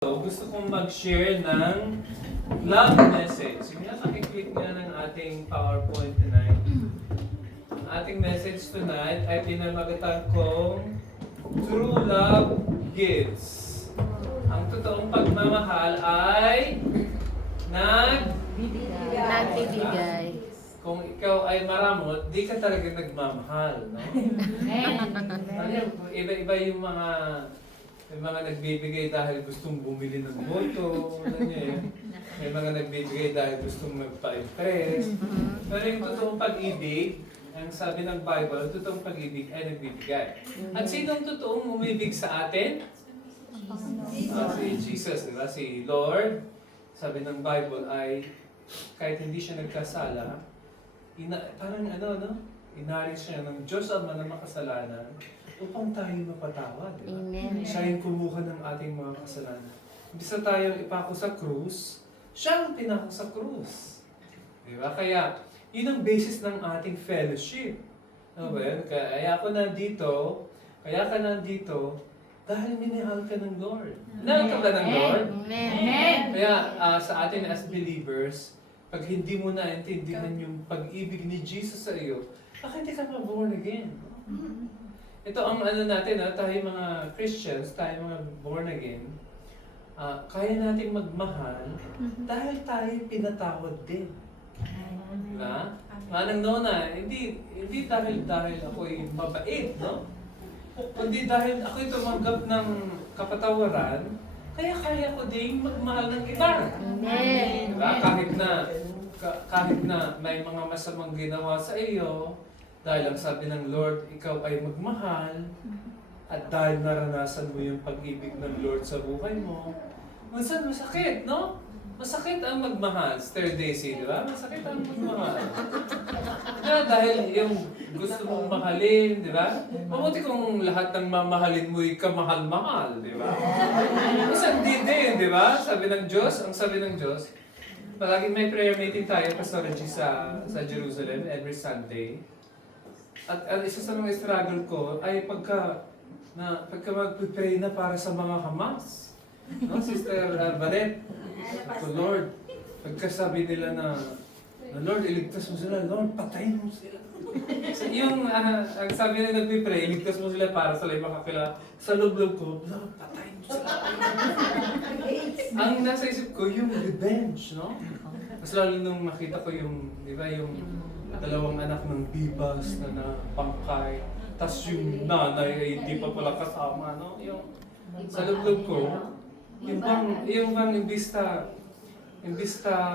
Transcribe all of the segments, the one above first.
So, gusto kong mag-share ng love message. Sige nga, pakiclick nga ng ating PowerPoint tonight. Ang ating message tonight ay pinamagatan kong True Love Gives. Ang totoong pagmamahal ay nagbibigay. Kung ikaw ay maramot, di ka talaga nagmamahal, no? Iba-iba yung mga nagbibigay dahil gustong bumili ng boto, may mga nagbibigay dahil gustong magpa-impress. Pero yung totoong pag-ibig, ang sabi ng Bible, ang totoong pag-ibig ay nagbibigay. At sinong totoong umibig sa atin? Si Jesus, di ba? Si Lord, sabi ng Bible ay, kahit hindi siya nagkasala, parang inarin siya ng Diyos Ama ng makasalanan upang tayo mapatawad. Diba? Amen. Siya yung kumuha ng ating mga kasalanan. Imbis na tayong ipako sa krus, siya ang pinako sa krus. Diba? Kaya, yun ang basis ng ating fellowship. Ano ba yun? Kaya ka nandito, dahil minahal ka ng Lord. Minahal ka ba ng Lord? Amen. Kaya sa atin as believers, pag hindi mo naintindihan yung pag-ibig ni Jesus sa iyo, bakit hindi ka born again? Ito ang natin, tayo mga Christians, tayo mga born again, kaya nating magmahal dahil tayo pinatawad din. Diba? Manang nona, hindi dahil ako'y mabait, no? Kundi dahil ako'y tumanggap ng kapatawaran, kaya ko din magmahal ng iba. Amen. Diba? Kahit na may mga masamang ginawa sa iyo, dahil ang sabi ng Lord, ikaw ay magmahal, at dahil naranasan mo yung pag-ibig ng Lord sa buhay mo, minsan masakit, no? Masakit ang magmahal. Sister Daisy, di ba? Masakit ang magmahal. Dahil yung gusto mong mahalin, di ba? Mabuti kung lahat ng mamahalin mo'y kamahal-mahal, di ba? Minsan din, di ba? Ang sabi ng Diyos, palagi may prayer meeting tayo, Pastor Reggie, sa Jerusalem, every Sunday. At isa sa mga struggle ko ay pagka mag-pray na para sa mga Hamas. No, Sister Baret, Lord, pagkasabi nila na Lord, iligtas mo sila, Lord, patayin mo sila. Ang sabi nila nagpipray, iligtas mo sila para sila makakila. Sa loob-loob ko, Lord, patayin mo sila. Ang nasa isip ko, yung revenge, no? Mas lalo nung makita ko yung, di ba, yung dalawang anak ng bibas na napangkay, tas yung nanay ay hindi pa pala kasama, no? Yung sa loob ko, yung bang imbis na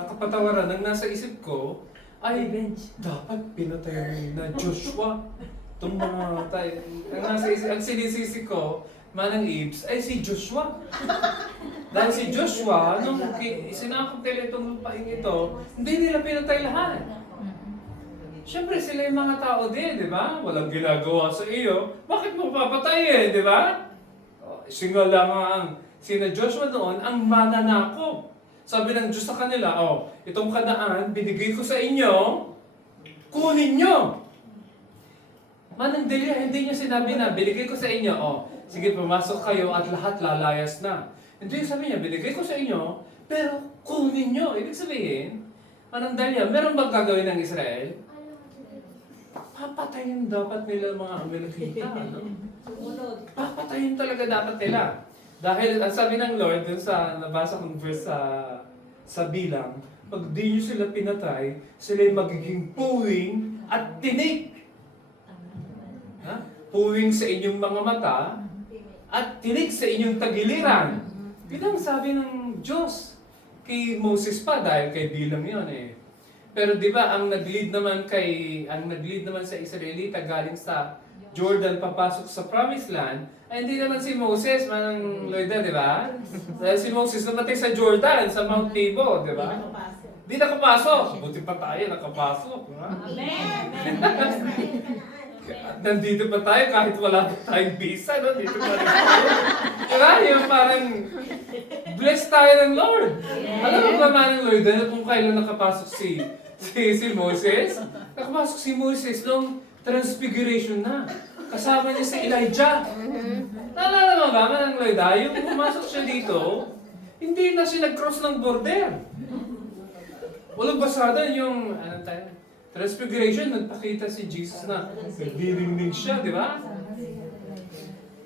kapatawaran ang nasa isip ko, ay dapat pinatay na Joshua. Itong mga tayo, ang sinisisi ko, Manang Ibs, ay si Joshua. Dahil si Joshua, nung sinakop nila itong lupain ito, hindi nila pinatay lahat. Siyempre, sila yung mga tao din, di ba? Walang ginagawa sa iyo. Bakit mo papatayin, di ba? Singala nga sina Joshua noon, ang mananakop. Sabi ng Diyos sa kanila, itong Kanaan, binigay ko sa inyo, kunin nyo. Manang Delia, hindi niya sinabi na, binigay ko sa inyo, sige, pumasok kayo at lahat lalayas na. Hindi, sabi niya, binigay ko sa inyo, pero kunin nyo. Ibig sabihin, Manang Delia, meron bang gagawin ng Israel? Papatayin dapat nila mga Amerikita, no? Papatayin talaga dapat nila. Dahil ang sabi ng Lord, dun sa nabasa kong verse sa Bilang, pag di nyo sila pinatay, sila'y magiging puwing at tinik. Puwing sa inyong mga mata at tinik sa inyong tagiliran. Yun ang sabi ng Diyos kay Moses pa, dahil kay Bilang yun eh. Pero di ba ang nag-lead naman sa Israelita galing sa Jordan papasok sa Promised Land, ay hindi naman si Moses, Manang Loida, di ba? Dahil si Moses namatay sa Jordan, sa Mount Nebo, di ba? Di nakapasok. Buti pa tayo, nakapasok. Amen. Nandito pa tayo kahit wala tayong visa, no? Dito pa rin tayo. Diba? Yung parang blessed tayo ng Lord. Alam mo ba, Manang Loida, kung kailan nakapasok si Moses? Nakapasok si Moses nung Transfiguration na. Kasama niya si Elijah. Naalala mo ba, Manang Loida, yung pumasok siya dito, hindi na siya nag-cross ng border. Walang basada yung, ano tayo, Transfiguration, nagpakita si Jesus na nagdirinig siya, di ba?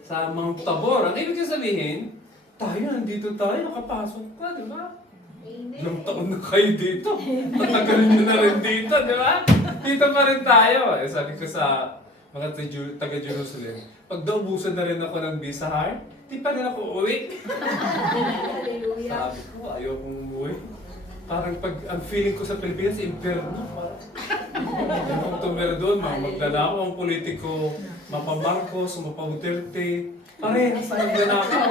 Sa Mount Tabor. Ang ibig sabihin, tayo, nandito tayo, nakapasok ka, di ba? Ilang taon na kayo dito. Matagal nyo na rin dito, di ba? Dito pa rin tayo. Eh, sabi ko sa mga taga-Jerusalem, pag naubusan na rin ako ng visa hire, di pa rin ako uwi. Sabi ko, ayaw kong umuwi. Parang pag ang feeling ko sa Pilipinas, impyerno. Hindi ko tumira doon, magnanakaw ang politiko, mapa Marcos, mapa Duterte. Parehas ang magnanakaw.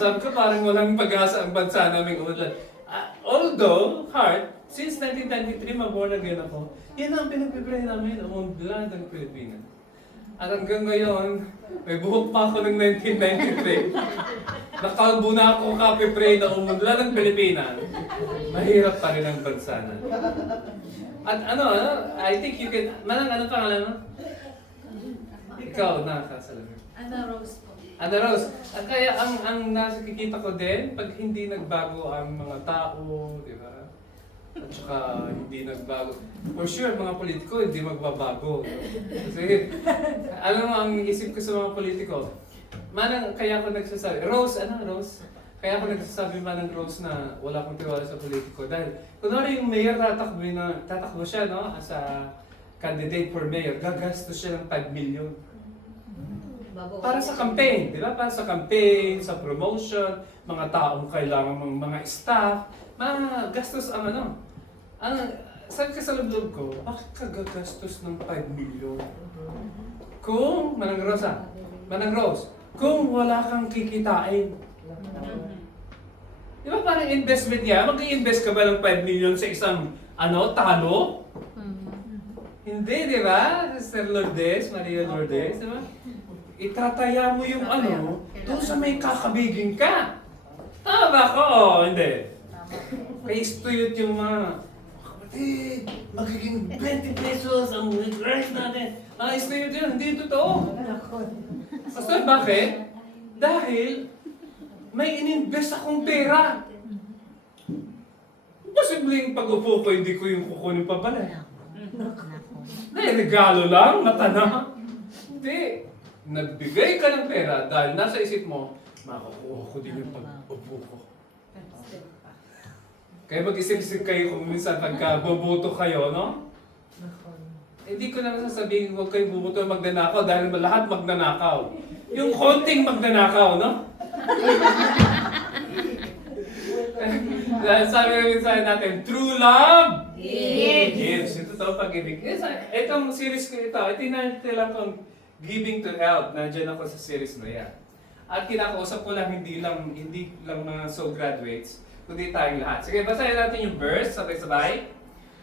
Sabi ko, parang walang pag-asa ang bansa namin umunlad. Although, heart, since 1993, maborn again ako, yan ang pinagpipray namin, umunlad ang Pilipinas. At hanggang ngayon, may buhok pa ako ng 1993. Nakalbo na ako kapipray na umunlad ang Pilipinas. Mahirap pa rin ang bansa na. At I think you can, ano pangalan mo? Ikaw, nakakasalamin. Ana Rose po. Ana Rose, at kaya ang nakikita ko din, pag hindi nagbago ang mga tao, di ba? At saka hindi nagbago. For sure, mga politiko, hindi magbabago. Kasi, alam mo, ang isip ko sa mga politiko, kaya ako nagsasabi, Rose, Rose? Kaya ako nagsasabi manang Rose na wala akong tiwala sa politiko. Dahil, kunwari yung mayor tatakbo siya, no? As a candidate for mayor, gagastos siya ng 5 million. Para sa campaign, di ba? Para sa campaign, sa promotion, mga taong kailangan mga staff, mga gastos ang sabi ko sa loob ko, bakit ka gagastos ng 5 million? Kung, Manang Rose, kung wala kang kikitain. Di ba parang investment niya? Mag-i-invest ka ba ng 5 million sa isang, talo? Hindi, di ba? Sister Lourdes, Maria Lourdes, di ba? Itataya mo yung doon sa may kakabigin ka. Tama ba ako? Hindi. Face to youth yung mga, kapatid, magiging 20 pesos ang rice natin. Face to youth yun, hindi totoo. Pastor, bakit? Dahil may ininvest akong pera. Posibleng pag-upo ko, hindi ko yung kukunin pa pala. Dahil regalo lang, matana. Hindi. Nagbigay ka ng pera dahil nasa isip mo, makakuha ko din yung pag-upo ko. Kaya mag-isip-isip kayo kung minsan pagka-boboto kayo, no? Hindi ko naman sasabihin huwag kayong bumoto magnanakaw dahil lahat magnanakaw. Yung konting magnanakaw, no? Dahil sabi namin sa natin, true love gives. Ito to pag-ibig. Itong series ko ito lang kong Giving to Help. Nandiyan ako sa series na yan. At kinakausap ko lang hindi lang mga graduates, kundi tayong lahat. Sige, basahin natin yung verse, sabay-sabay.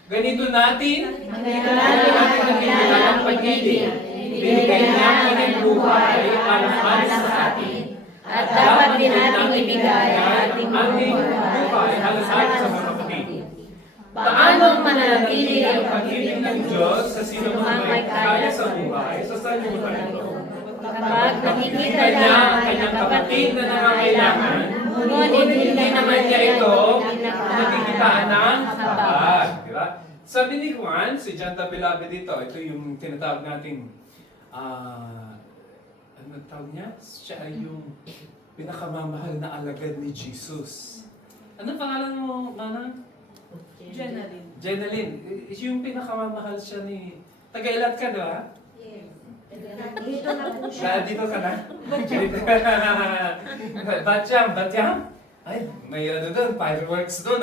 Ganito natin ang kanilang pag-ibig. Binigay niya ang kanyang buhay alang-alang sa atin. At dapat din natin ibigay ang ating buhay alang-alang sa mga kapatid. Paano mananatili ang pag-ibig ng Diyos sa sino man may kaya sa buhay sa sanlibutan ito? Kapag nakikita niya ang kanyang kapatid na nangangailangan, ngunit hindi naman niya ito nakikitaan ng sapat. Diba? Sabi ni Juan, si John the Beloved dito, ito yung tinatawag nating, ano tawag niya? Siya ay yung pinakamamahal na alagad ni Jesus. Ano pangalan mo, Manang? Jenaline. Yung pinakamamahal siya ni... Taga-ilat ka, di ba? Yes. Dito na po siya. Dito ka na? Batyam? Ay, may doon, fireworks doon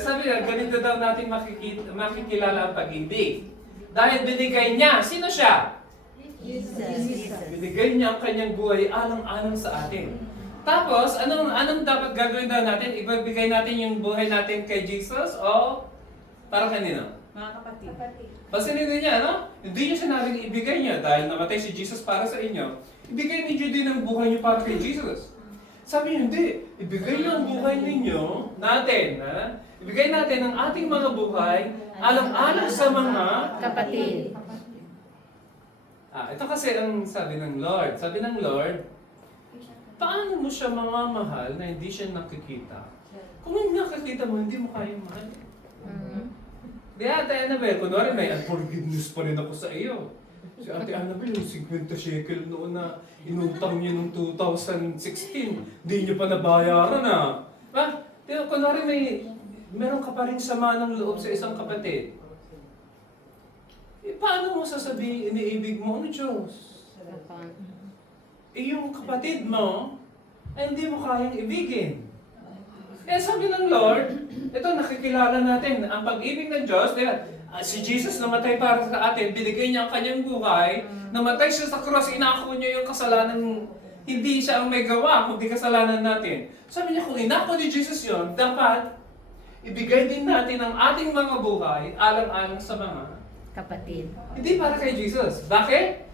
Sabi nga, ganito daw natin makikilala ang pag-ibig. Dahil binigay niya, sino siya? Jesus. Binigay niya ang kanyang buhay alang-alang sa atin. Tapos, anong dapat gagawin daw natin? Ibibigay natin yung buhay natin kay Jesus o para kanino? Mga kapatid. Pansinin niya, no? Hindi niya sinabing ibigay niya dahil namatay si Jesus para sa inyo. Ibigay niyo din ang buhay niyo para kay Jesus. Sabi niya, hindi. Ibigay niyo ang buhay ninyo, natin, ha? Ibigay natin ang ating mga buhay alang-alang sa mga Kapatid. ito kasi ang sabi ng Lord. Sabi ng Lord, paano mo siya mamamahal na hindi siya nakikita? Kung hindi nakikita mo, hindi mo kayang mahal. Di Ate Annabel, kunwari may unforgiveness pa rin ako sa iyo. Si Ate Annabel, yung 50 shekel noon na inutang niya noong 2016, hindi niya pa nabayaran na. Kunwari meron ka pa rin sama ng loob sa isang kapatid. Paano mo sasabihin iniibig mo ang Diyos? Yung kapatid mo, ay hindi mo kayang ibigin. Kaya sabi ng Lord, ito nakikilala natin, ang pag-ibig ng Diyos, si Jesus namatay para sa atin, binigay niya ang kanyang buhay, namatay siya sa cross, inako niya yung kasalanan, hindi siya ang may gawa, kundi kasalanan natin. Sabi niya, kung inako ni Jesus yun, dapat ibigay din natin ang ating mga buhay alang-alang sa mga Kapatid. hindi para kay Jesus. Bakit?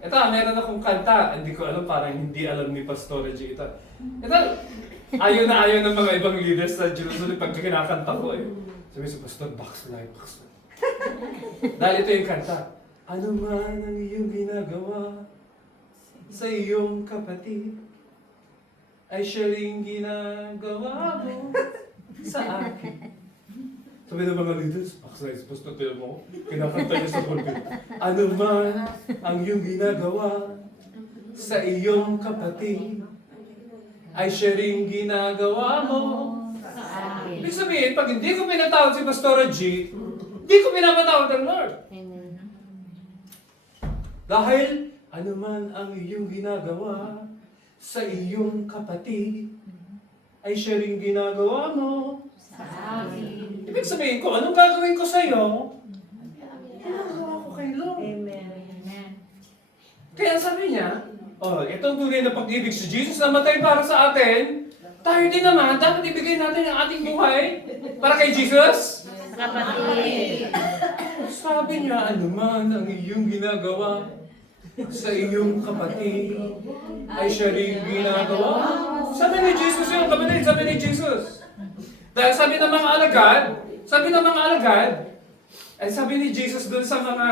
Ito, meron akong kanta. Hindi ko alam, parang hindi alam ni Pastor G. Ito, ayaw ng mga ibang leaders sa Jerusalem pag kinakanta ko eh. Sabi si Pastor, backslide. Dahil ito yung kanta. Ano man ang iyong ginagawa sa iyong kapatid, ay siya rin ginagawa mo sa akin. Sabi ng mga leaders, backslide si Pastor, tayo mo, kinakanta niya sa pulpit. Ano man ang iyong ginagawa sa iyong kapatid, ay siya rin ginagawa mo Sa akin. ibig sabihin, pag hindi ko pinatawad si Pastor G, hindi ko pinapatawad ang Lord. Amen. Dahil, ano man ang iyong ginagawa sa iyong kapatid, ay siya rin ginagawa mo. Sa akin. Ibig sabihin ko, anong gagawin ko sa iyo? Ginagawa ko kay Lord. Amen. Kaya sabi niya, itong tunay na pag-ibig si Jesus namatay para sa atin, tayo din naman, dapat ibigay natin ang ating buhay para kay Jesus. Kapatid. Sabi niya, ano man ang iyong ginagawa sa iyong kapatid, ay siya rin ginagawa. Sabi ni Jesus yun, kapatid, sabi ni Jesus. Dahil sabi ng mga alagad, ay sabi ni Jesus doon sa mga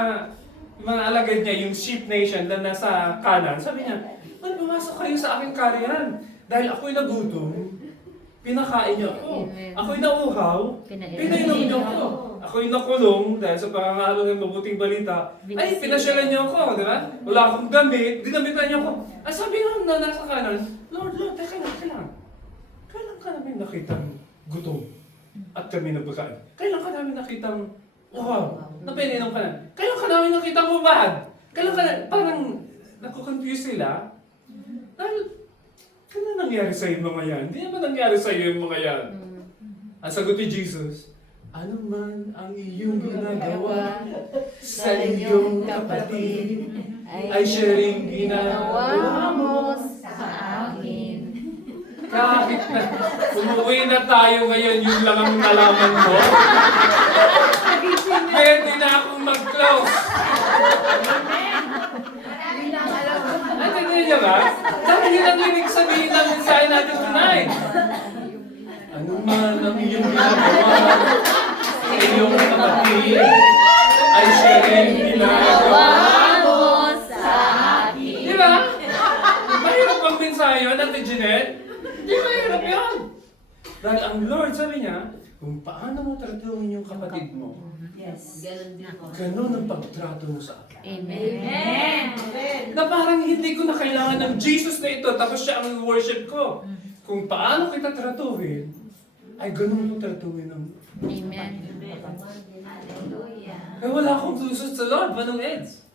alagad niya, yung sheep nation na nasa kanan, sabi niya, ba't pumasok kayo sa aking karyan? Dahil ako'y nagutom, pinakain niyo ako. Ako'y nauhaw, pinainom niyo ako. Ako'y nakulong dahil sa pangangalo ng mabuting balita. Ay, pinasyalan niyo ako, di ba? Wala akong damit, dinamitan niyo ako. Ay, sabi nga na nasa kanan, Lord, teka lang. Kailan ka namin nakitang gutom at kami nagpagkain? Kailan ka namin nakitang uhaw na pinainom ka na? Kailan ka namin nakitang ubad? Kailan ka na, parang nakukonfuse sila. Dahil, kailan nangyari sa iyo mga yan? Hindi naman nangyari sa iyo yung mga yan. Ang sagot ni Jesus, ano man ang iyong ginagawa sa iyong kapatid, ay siya rin ginagawa mo sa akin. kahit na umuwi na tayo ngayon, yun lang ang nalaman mo. Pwede na akong mag-close. Natinigyan niyo ba? Dahil yun ang ibig sabihin ng mensahe natin tonight. Ano man ang iyong ginagawa sa iyong kapatid, ay siya rin ginagawa mo sa akin. Di ba? Mahirap ang mensahe yun, Ate Jeanette. Hindi mahirap yun. Dahil ang Lord, sabi niya, kung paano mo tratuhin yung kapatid mo, Yes. ganun ang pagtrato mo sa akin. Amen. Na parang hindi ko na kailangan ng Jesus na ito, tapos siya ang worship ko. Kung paano kita tratuhin, ay ganun mo tratuhin ng Amen. kaya wala akong susod sa Lord, Manong Eds.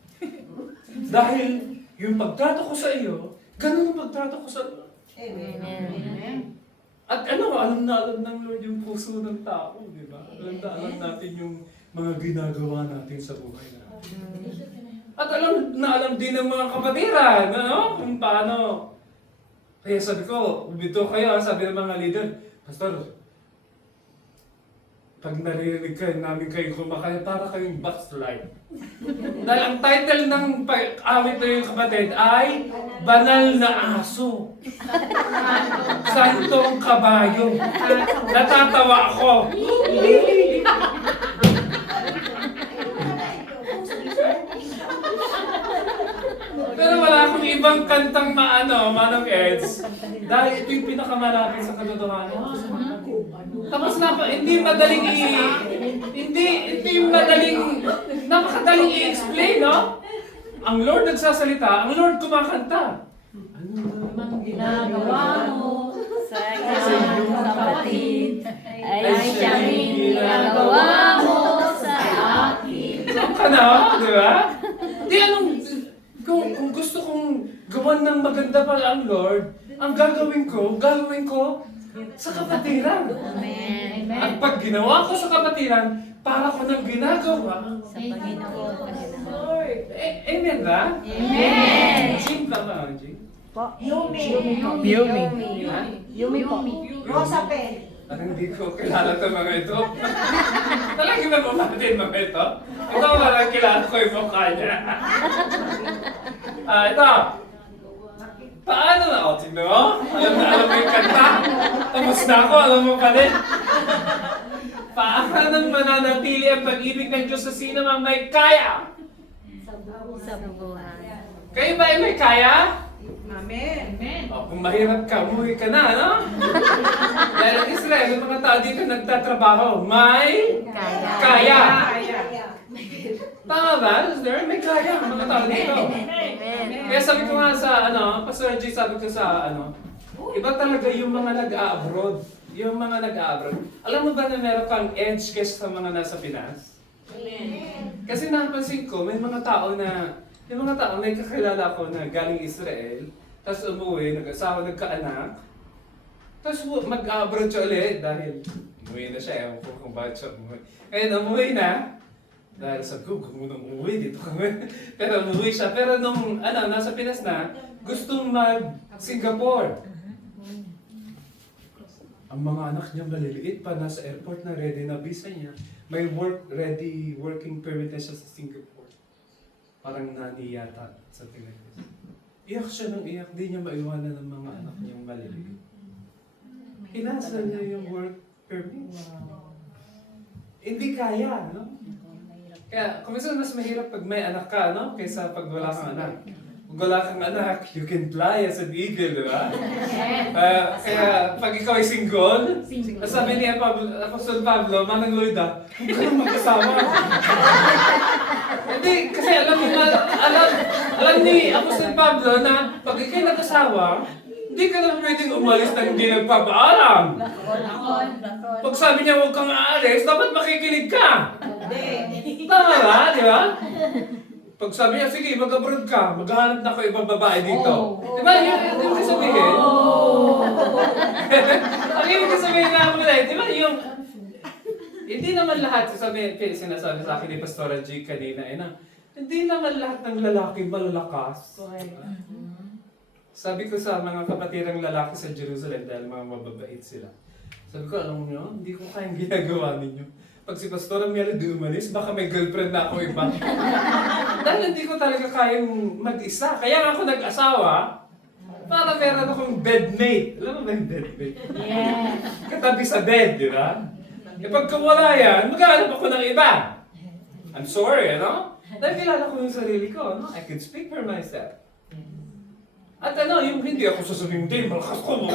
Dahil yung pagtrato ko sa iyo, ganun ang pagtrato ko sa Lord. Amen. At alam na alam ng Lord yung puso ng tao, di ba? Alam na alam natin yung mga ginagawa natin sa buhay natin. At alam na alam din ng mga kapatiran, ano? Kung paano. Kaya sabi ko, bito kayo, sabi ng mga leader, Pastor, pag naririnig kayo, namin kayo kumakaya, para kayong backslide. Dahil ang title ng awit na yung kapatid ay Banal na Aso. Santong Kabayo. Natatawa ako. Pero wala akong ibang kantang Manong Eds. Dahil ito yung pinakamalapit sa katotohanan. Tapos hindi madaling hindi madaling, napakadaling i-explain, no? Ang Lord nagsasalita, ang Lord kumakanta. Ano namang Ginagawa mo sa iyong kapatid ay siyang ginagawa mo sa akin. Ka na, di ba? Di kung gusto kong gawan ng maganda pa ang Lord, ang gagawin ko sa kapatiran. Amen. At pag ginawa ko sa kapatiran, para ko nang ginagawa Sa Panginoon. Lord. Amen ba? Amen. Jim ba ba? Jim? Yumi Ha? Yumi po. Rosa Pen. Parang hindi ko kilala itong mga ito. Talagang na bumatin mga ito. Ito parang kilala ko yung mukha niya. Ito. Paano na? O, tignan mo. Alam mo yung kanta. Tapos na ako, alam mo pa rin. Paano mananatili ang pag-ibig ng Diyos sa sino mang may kaya? Sa buhay. Kayo ba ay may kaya? Amen. O, kung mahirap ka, umuwi ka na, no? Dahil ang Israel, yung mga tao dito nagtatrabaho, may kaya. Tama ba, sister? May kaya ang mga tao dito. Amen. Kaya sabi ko nga sa, Pastor G, sabi ko sa, iba talaga yung mga nag-a-abroad. Yung mga nag-a-abroad. Alam mo ba na meron kang edge kaysa sa mga nasa Pinas? Kasi napansin ko, may mga tao na kakilala ko na galing Israel, tapos umuwi, nag-asawa, nagkaanak, tapos mag-abroad siya ulit dahil umuwi na siya, ewan ko kung bakit siya umuwi. Ngayon, umuwi na, dahil sa gusto munang umuwi dito kami. Pero umuwi siya. Pero nung nasa Pinas na, gustong mag-Singapore. Ang mga anak niya maliliit pa, nasa airport na ready na visa niya. May working permit na siya sa Singapore. Parang nani yata sa Pilipinas. Iyak siya ng iyak, di niya maiwanan ng mga anak niyang maliliit. Kinasa niya yung work permit. Hindi kaya, no? Kaya, kuminsan mas mahirap pag may anak ka, no? Kaysa pag wala kang anak. Kung wala kang anak, you can fly as an eagle, di ba? Kaya, pag ikaw ay single, sabi ni Apostol Pablo, Manang Loida, huwag ka nang mag-asawa. Hindi, kasi alam ni Apostol Pablo na pag ikaw'y nag-asawa, hindi ka na pwedeng umalis na hindi nagpapaalam. Pag sabi niya huwag kang aalis, dapat makikinig ka. Tama ba? Di ba? Pag sabi niya, sige, mag-abroad ka, maghahanap na ako ibang babae dito. Di ba? Yung ibig sabihin. Ang ibig sabihin na ako di ba? Yung, hindi naman lahat, sinasabi sa akin ni Pastora G kanina, hindi naman lahat ng lalaki malalakas. Sabi ko sa mga kapatirang lalaki sa Jerusalem dahil mga mababait sila. Sabi ko, alam niyo, hindi ko kayang ginagawa ninyo. Pag si Pastora Melody umalis, baka may girlfriend na ako iba. Dahil hindi ko talaga kayang mag-isa. Kaya nga ako nag-asawa, para meron akong bedmate. Alam mo ba yung bedmate? Yeah. Katabi sa bed, di ba? E pagka wala yan, maghahanap ako ng iba. I'm sorry, Dahil kilala ko yung sarili ko, I can speak for myself. At yung hindi ako sasabihin, hindi, malakas ko.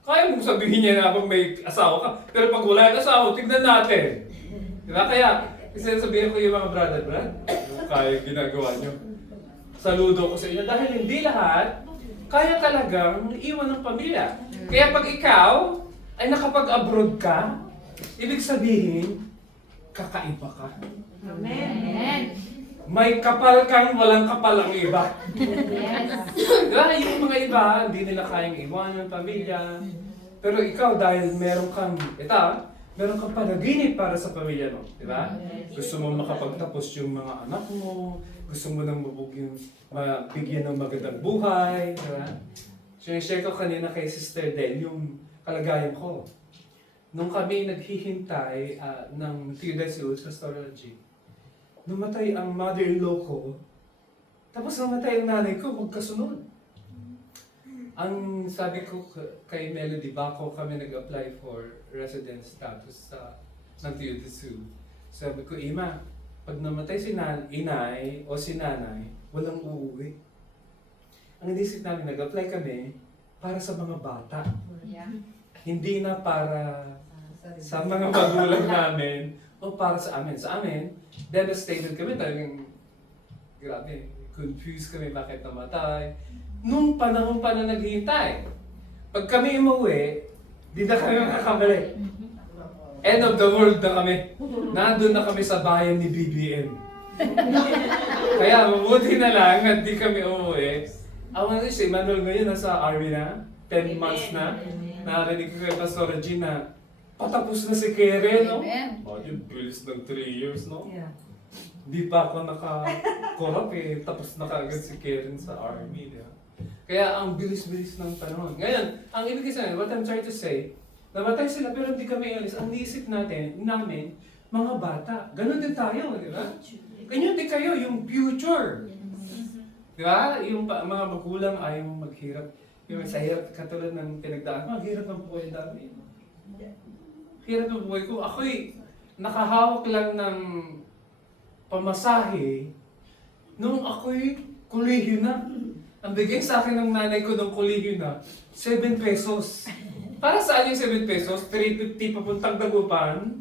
Kaya mong sabihin niya na habang may asawa ka. Pero pag wala yung asawa, tignan natin. Diba? Kaya, sabihin ko yung mga brother, kaya ginagawa niyo. Saludo ko sa inyo. Dahil hindi lahat, kaya talagang iwan ng pamilya. Kaya pag ikaw ay nakapag-abroad ka, ibig sabihin, kakaiba ka. Amen. May kapal kang walang kapal ang iba. Yes. Diba? Yung mga iba, hindi nila kayang iwanan ng pamilya. Pero ikaw, dahil meron kang panaginip para sa pamilya mo. Diba? Gusto mo makapagtapos yung mga anak mo. Gusto mo nang mabigyan ng magandang buhay. Diba? So, share ko kanina kay Sister Del yung kalagayan ko. Nung kami naghihintay ng TDSU sa storage, namatay ang mother-in-law ko, tapos namatay ang nanay ko, magkasunod. Ang sabi ko kay Melody, bako kami nag-apply for residence status ng TDSU. Sabi ko, Ima, pag namatay si inay o si nanay, walang uuwi. Ang inisip namin, nag-apply kami para sa mga bata. Hindi na para sa mga magulang namin o para sa amin. Sa amin, devastated kami. Talagang, grabe, confused kami bakit namatay. Nung panahon pa na naghihintay, pag kami umuwi, di na kami makakabalik. End of the world na kami. Nandun na kami sa bayan ni BBM. Kaya mabuti na lang at di kami umuwi. Awan si Emmanuel ngayon nasa army na, 10 months na. Narinig ko kay Pastor Regina, patapos na si Karen, no? Oh, yung bilis ng 3 years, no? Di pa ako naka-corrupt eh, tapos na kaagad si Karen sa army, di ba? Kaya ang bilis-bilis ng panahon. Ngayon, ang ibig sabihin, what I'm trying to say, namatay sila pero hindi kami alis. Ang naisip namin, mga bata. Ganon din tayo, di ba? Ganyan din kayo, yung future. Di ba? Yung mga magulang ayaw maghirap. Yung sa hirap, katulad ng pinagdaan, hirap ng buhay namin. Hirap ng buhay ko. Ako'y nakahawak lang ng pamasahe nung ako'y kolehiyo na. Ang bigay sa akin ng nanay ko nung kolehiyo na, 7 pesos. Para saan yung 7 pesos? 350 papuntang Dagupan.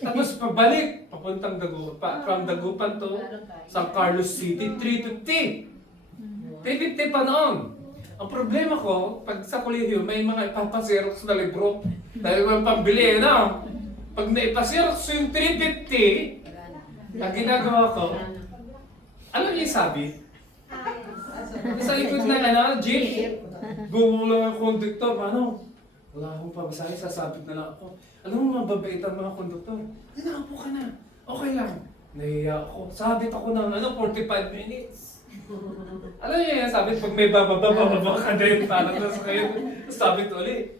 Tapos pabalik, papuntang Dagupan. From Dagupan to San Carlos City, 350. 350 pa noon. Ang problema ko, pag sa kolehiyo, may mga ipapaserox na libro. Dahil walang pambili, no? Pag naipaserox yung 350, ang ginagawa ko, alam niyo yung sabi? Sa likod ng jeep, gumulang ang konduktor, wala akong pabasahe, sasabit na lang ako. Alam mo, mababait ang mga konduktor. Nakaupo ka na. Okay lang. Nahiya ako. Sabit ako ng 45 minutes. Alam niyo yan, sabit pag may bababa ka din, para na sa kayo. Sabit ulit.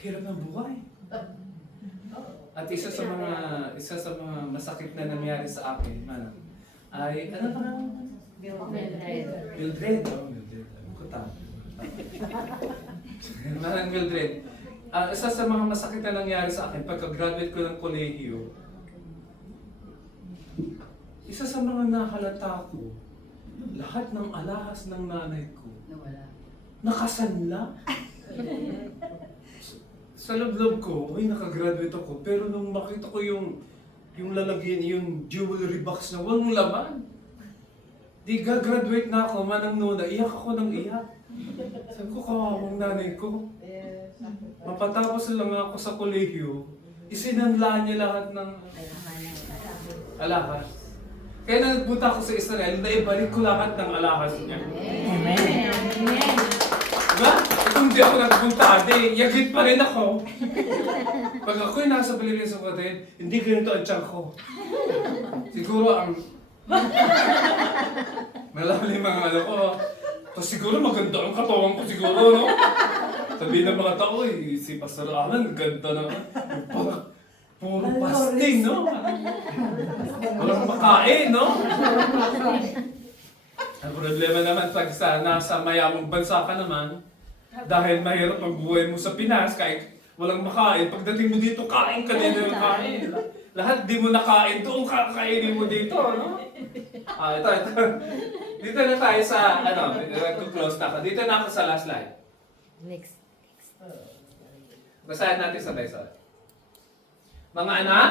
Hirap ng buhay. At isa sa mga masakit na nangyari sa akin, ay, ano pa nga? Mildred. Oh, Mildred. Ano ko ta? Manang Mildred. Isa sa mga masakit na nangyari sa akin, pagka-graduate ko ng kolehiyo, isa sa mga nahalata ko, lahat ng alahas ng nanay ko, nakasanla. Sa loob-loob ko, nakagraduate ako, pero nung makita ko yung lalagyan, yung jewelry box na walang laman, di gagraduate na ako, manang nuna, iyak ako ng iyak. Sabi ko, kawawang nanay ko. Mapatapos lang ako sa kolehiyo, isinanla niya lahat ng alahas. Kaya nagpunta ako sa Israel, naibalik ko lahat ng alahas niya. Amen. Diba? Kung di ako nagpunta, yagit pa rin ako. Pag ako'y nasa Pilipinas sa kapatid, hindi ganito ang tiyan ko. Siguro ang... Malalim ang ko. So, siguro maganda ang katawan ko siguro, no? Sabihin ng mga tao, si Pastor Alan, ganda naman. Puro pasting, no? Walang makain, no? Ang problema naman pag nasa mayamang bansa ka naman, dahil mahirap ang buhay mo sa Pinas, kahit walang makain, pagdating mo dito, kain ka din ng kain. Lahat di mo nakain, doon kakainin mo dito, no? Ito. Dito na tayo sa, close na ako. Dito na ako sa last slide. Next. Basahin natin sabay-sabay. Mga anak,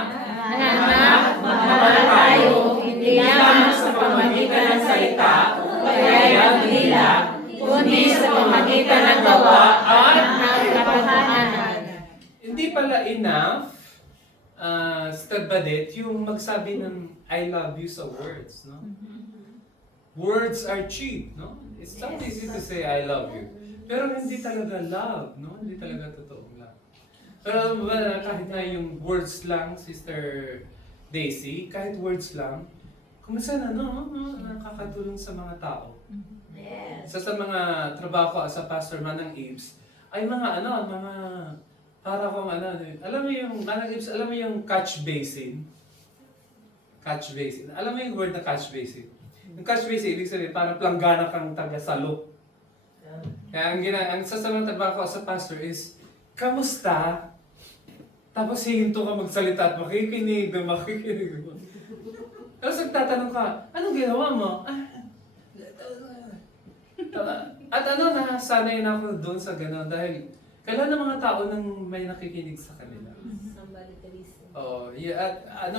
Mahal tayo, hindi lamang sa pamamagitan ng salita, o kaya nila, kundi sa pamamagitan ng gawa at ng katotohanan. hindi pala enough, Stad Badet, yung magsabi ng I love you sa words, no? Words are cheap, no? It's so easy to say I love you. Pero hindi talaga love, no? Hindi talaga totoong love. Pero kahit na yung words lang, Sister Daisy, kahit words lang, kumusta na, no? Nakakatulong sa mga tao. Sa mga trabaho ko as a pastor, Manang Ibs, ay mga para kung alam mo yung, Manang Ibs, alam mo yung catch basin? Catch basin. Alam mo yung word na catch basin? Yung catch basin, ibig sabihin, parang planggana kang taga-salo. Kaya ang sa mga trabaho ko as a pastor is, kamusta? Tapos hihinto ka magsalita at makikinig na makikinig. Tapos nagtatanong ka, anong ginawa mo? At nasanay na ako doon sa gano'n dahil kailan ng mga tao nang may nakikinig sa kanila. Somebody to listen. Oh, yeah, at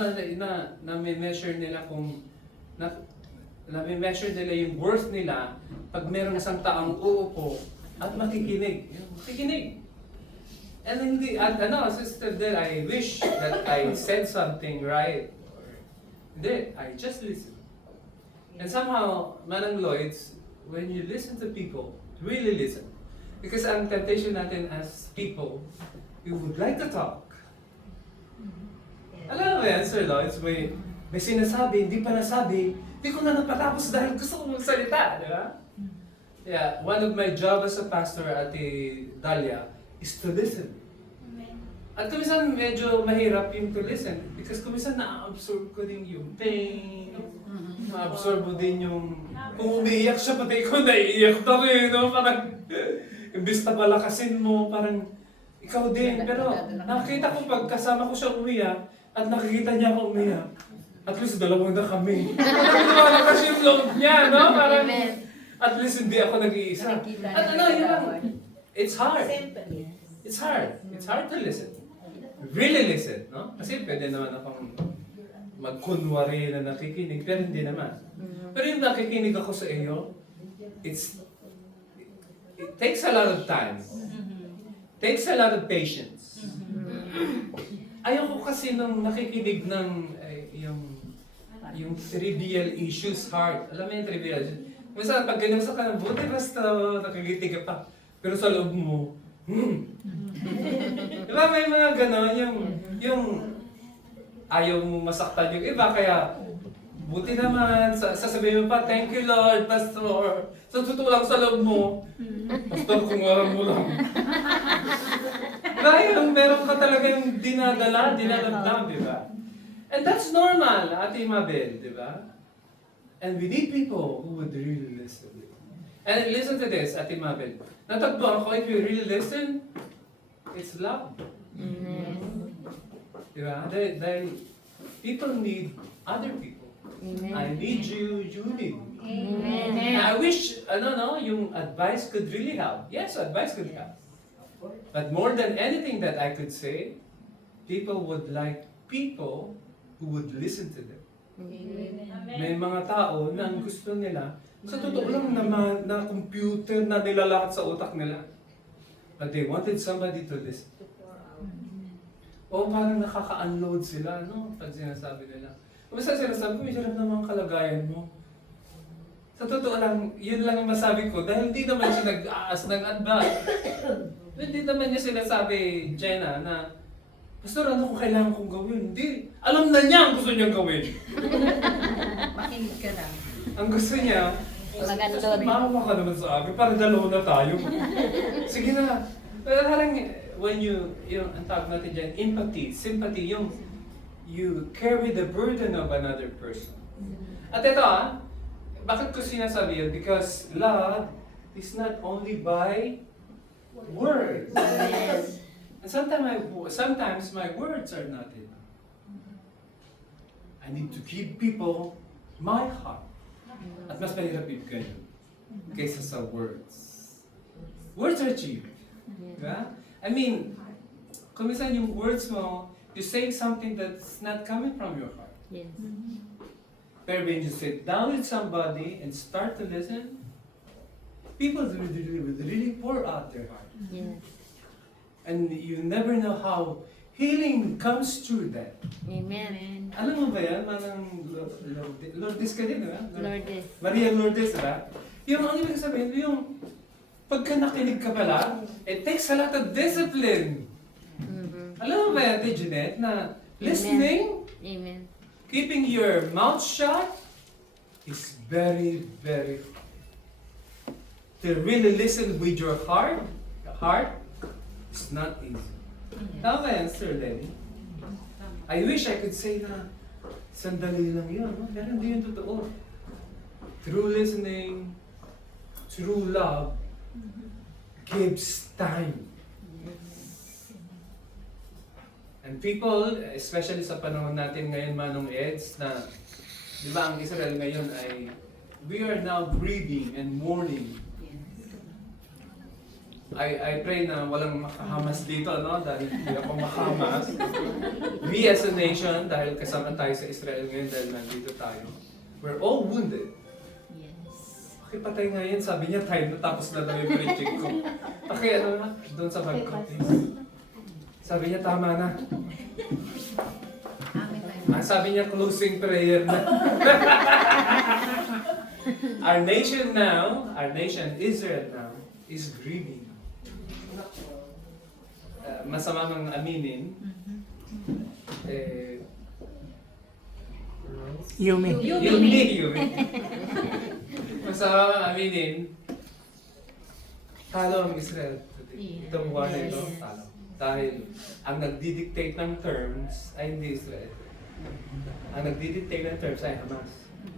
na-measure nila kung na-measure nila yung worth nila pag merong isang taong uupo at makikinig. Makikinig. And hindi, Sister Del, I wish that I said something right. Or, hindi, I just listen. And somehow, Manang Lloyd's, when you listen to people, really listen. Because ang temptation natin as people, we would like to talk. Alam mo yan, Sir Lloyd's, may sinasabi, hindi pa nasabi, hindi ko na napatapos dahil gusto ko magsalita, di ba? Yeah, one of my job as a pastor, Ate Dalia, is to listen. At kumisan medyo mahirap yung to listen because kumisan na-absorb ko din yung pain, na-absorb mo din yung kung umiiyak siya, pati ikaw naiiyak na rin, no? Parang imbis na palakasin mo, parang ikaw din. Pero nakikita ko pag kasama ko siya umiyak at nakikita niya ako umiyak, at least dalawang na kami. Parang lumalakas yung loob niya, no? Parang at least hindi ako nag-iisa. At yun lang. It's hard. It's hard. It's hard to listen. Really listen, no? Kasi pwede naman akong magkunwari na nakikinig, pero hindi naman. Pero yung nakikinig ako sa iyo, it takes a lot of time. Takes a lot of patience. Ayoko kasi nung nakikinig ng yung trivial issues hard. Alam mo yung trivial issues? Minsan, pag ganyan sa ka ng buti, basta nakikinig ka pa. Pero sa loob mo, diba may mga gano'n, yung ayaw mo masaktan yung iba, kaya buti naman, sasabihin mo pa, thank you Lord, Pastor. Sa totoo lang sa loob mo, Pastor, kung alam mo lang. Diba yung meron ka talaga yung dinadamdam, diba? And that's normal, Ate Mabel, diba? And we need people who would really listen. And listen to this, Ate Mabel. Natagpuan ko, if you really listen, it's love. Diba? Dahil people need other people. I need you, you need me. Amen. I wish, yung advice could really help. Yes, advice could help. But more than anything that I could say, people would like people who would listen to them. May mga tao na ang gusto nila, sa totoo lang naman na computer na nilalakad sa utak nila. But they wanted somebody to listen. O parang nakaka-unload sila, no? Pag sinasabi nila. Basta sinasabi ko, may hirap naman kalagayan mo. Sa totoo lang, yun lang ang masabi ko. Dahil hindi naman siya nag-aas ng advice. Hindi naman niya sinasabi, Jenna, na Pastor, ano kung kailangan kong gawin? Hindi. Alam na niya ang gusto niyang gawin. Makinig ka lang. Ang gusto niya, Magandod. maawa ka naman sa akin, para dalawa na tayo. Sige na. Parang, when ang tawag natin dyan, empathy, sympathy, you carry the burden of another person. At ito bakit ko sinasabi yun? Because love is not only by words. And sometimes my words are not enough. I need to give people my heart. At mas mahirap ibigay yun kaysa sa words. Words are cheap. Diba? I mean, kung minsan yung words mo, you say something that's not coming from your heart. Yes. Pero when you sit down with somebody and start to listen, people would really pour out their heart. Yes. And you never know how healing comes through that. Amen. Alam mo ba yan? Manang Lourdes ka din, diba? Lourdes. Maria Lourdes, diba? Yung ang ibig sabihin, yung pagka nakinig ka pala, it takes a lot of discipline. Alam mo ba yan, Jeanette, na listening, Amen. keeping your mouth shut, is very, very to really listen with your heart, it's not easy. Tama yan, Sir Lenny? I wish I could say na sandali lang yun, no? Pero hindi yun totoo. True listening, true love, gives time. And people, especially sa panahon natin ngayon, Manong Eds, na di ba ang Israel ngayon ay we are now grieving and mourning. I pray na walang makahamas dito, no? Dahil hindi ako makahamas. We as a nation, dahil kasama tayo sa Israel ngayon, dahil nandito tayo, we're all wounded. Pakipatay nga yun, sabi niya, time na tapos na daw yung preaching ko. Ano na, doon sa bag ko, please. Sabi niya, tama na. Sabi niya, closing prayer na. Our nation Israel now, is grieving. Masama mang aminin, Yumi. Yumi. Masama mang aminin, talo ang Israel. Itong buwan na ito, talo. Dahil ang nagdidictate ng terms ay hindi Israel. Ang nagdidictate ng terms ay Hamas.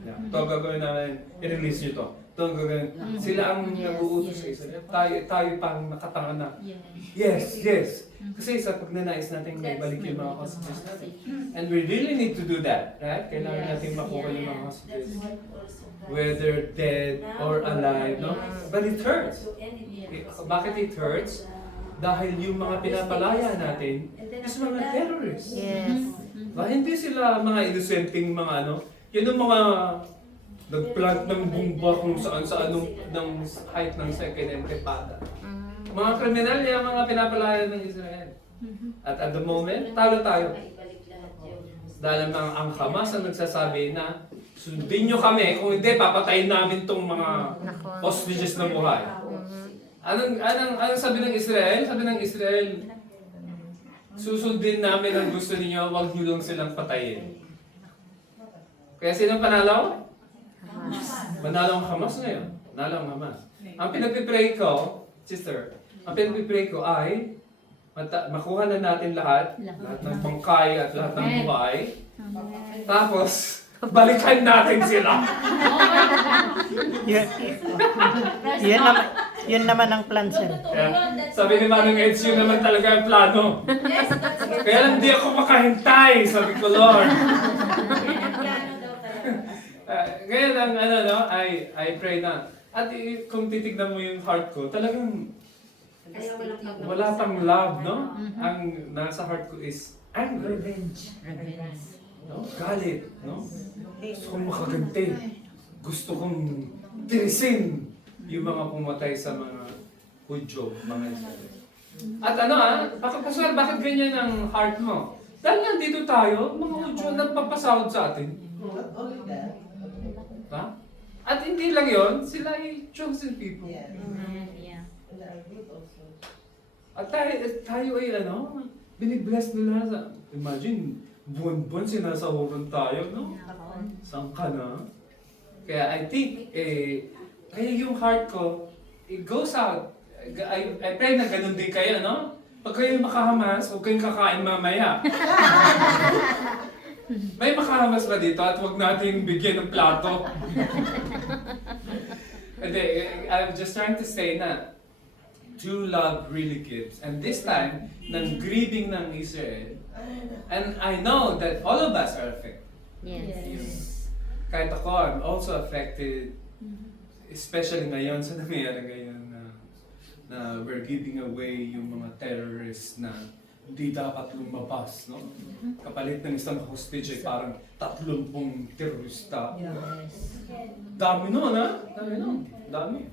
Ito ang gagawin namin, i-release nyo to. Ito ang gagawin. Sila ang nag-uutos sa Israel. Tayo pang nakatanga na. Yes. Kasi sa pagnanais natin maibalik yung mga hostages natin. And we really need to do that, right? Kailangan natin makuha yung mga hostages. Whether dead or alive, no? But it hurts. Bakit it hurts? Dahil yung mga pinapalaya natin is mga terrorists. Hindi sila mga inosenteng mga yun ang mga nagplant ng bomba kung saan ng height ng Second Intifada. Mga kriminal yan, mga pinapalaya ng Israel. At the moment, talo tayo. Dahil ang Hamas ang nagsasabi na sundin nyo kami, kung hindi, papatayin namin tong mga hostages na buhay. Anong sabi ng Israel? Sabi ng Israel, susundin namin ang gusto ninyo, huwag nyo lang silang patayin. Kaya sinong panalo? Manalo ang Hamas ngayon. Manalo ang Hamas. Ang pinagpipray ko, sister, ang pinagpipray ko ay makuha na natin lahat ng bangkay at lahat ng buhay. Tapos, balikan natin sila. Yun naman ang plan, sir. Sabi ni Manong Eds, yun naman talaga ang plano. Kaya lang di ako makahintay, sabi ko, Lord. Ngayon ang I pray na. At kung titignan mo yung heart ko, talagang wala pang love, no? Ang nasa heart ko is anger. No? Galit, no? Gusto kong makaganti. Gusto kong tirisin yung mga pumatay sa mga Hudyo, mga Israel. At bakit ganyan ang heart mo? Dahil nandito tayo, mga Hudyo nagpapasahod sa atin. Ha? At hindi lang yon, sila ay chosen people. At tayo ay binibless nila. Imagine, buwan-buwan sinasahuran tayo, no? Saan ka na? Kaya I think, kaya yung heart ko, it goes out. I pray na ganun din kayo, no? Pag kayo makahamas, huwag kayong kakain mamaya. May makahamas ba dito at huwag natin bigyan ng plato? I'm just trying to say na true love really gives. And this time, ng grieving ng Israel, and I know that all of us are affected. Kahit ako, I'm also affected, especially ngayon sa nangyayari ngayon na we're giving away yung mga terrorists na hindi dapat lumabas, no? Kapalit ng isang hostage ay parang 30 terorista. Dami nun, ha? Dami.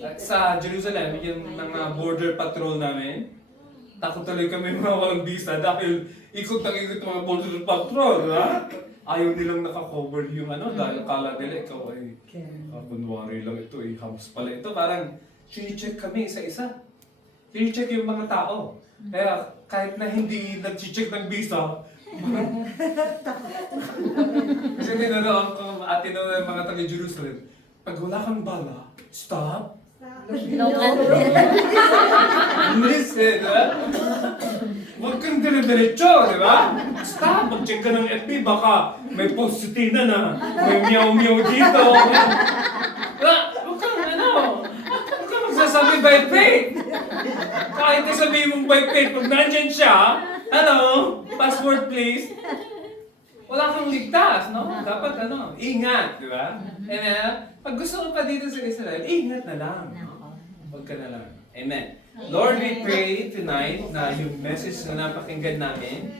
At sa Jerusalem, yung mga border patrol namin, takot tuloy kami mga walang visa dahil ikot mga border patrol, ha? Ayaw nilang nakakover yung dahil akala nila ikaw ay kunwari lang ito, Hamas pala ito. Parang chine-check kami isa-isa. Chine-check yung mga tao. Kaya kahit na hindi nag-check ng visa, kasi tinanong ko atin ng mga taga-Jerusalem, pag wala kang bala, stop. Listen, ha? Huwag kang dire-diretso, di ba? Stop, mag-check ka ng FB, baka may positina na, may meow-meow dito. Huwag kang magsasabi by faith. Kahit sabihin mong by faith, pag nandyan siya, Hello? Password please. Wala kang ligtas, no? Dapat ingat, di ba? Amen? Pag gusto mo pa dito sa Israel, ingat na lang. No? Huwag ka na lang. Amen. Lord, we pray tonight na yung message na napakinggan namin,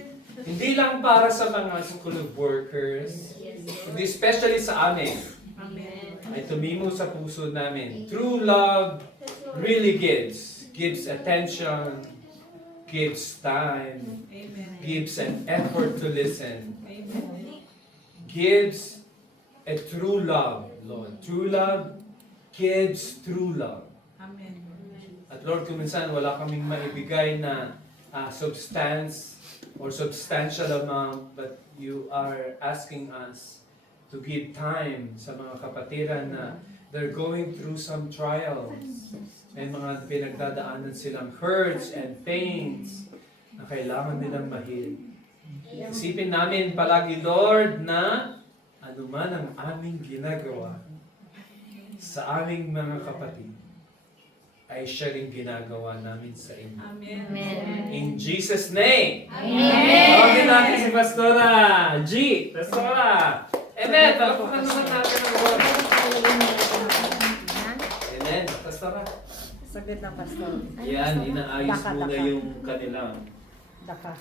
hindi lang para sa mga school of workers, kundi especially sa amin, ay tumimo sa puso namin. True love really gives attention, gives time, gives an effort to listen, gives a true love, Lord. True love gives true love. At Lord, kung minsan wala kaming maibigay na substance or substantial amount, but you are asking us to give time sa mga kapatiran na they're going through some trials. May mga pinagdadaanan silang hurts and pains na kailangan nilang mahil. Isipin namin palagi, Lord, na ano man ang aming ginagawa sa aming mga kapatid, ay siya rin ginagawa namin sa inyo. Amen. In Jesus' name! Amen. Tawagin natin si Pastora G. Pastora! Amen! Talapakan naman natin ang Lord. Amen. Pastora. Saglit lang, Pastor. Yan, inaayos Daka, muna daka. yung kanilang Daka.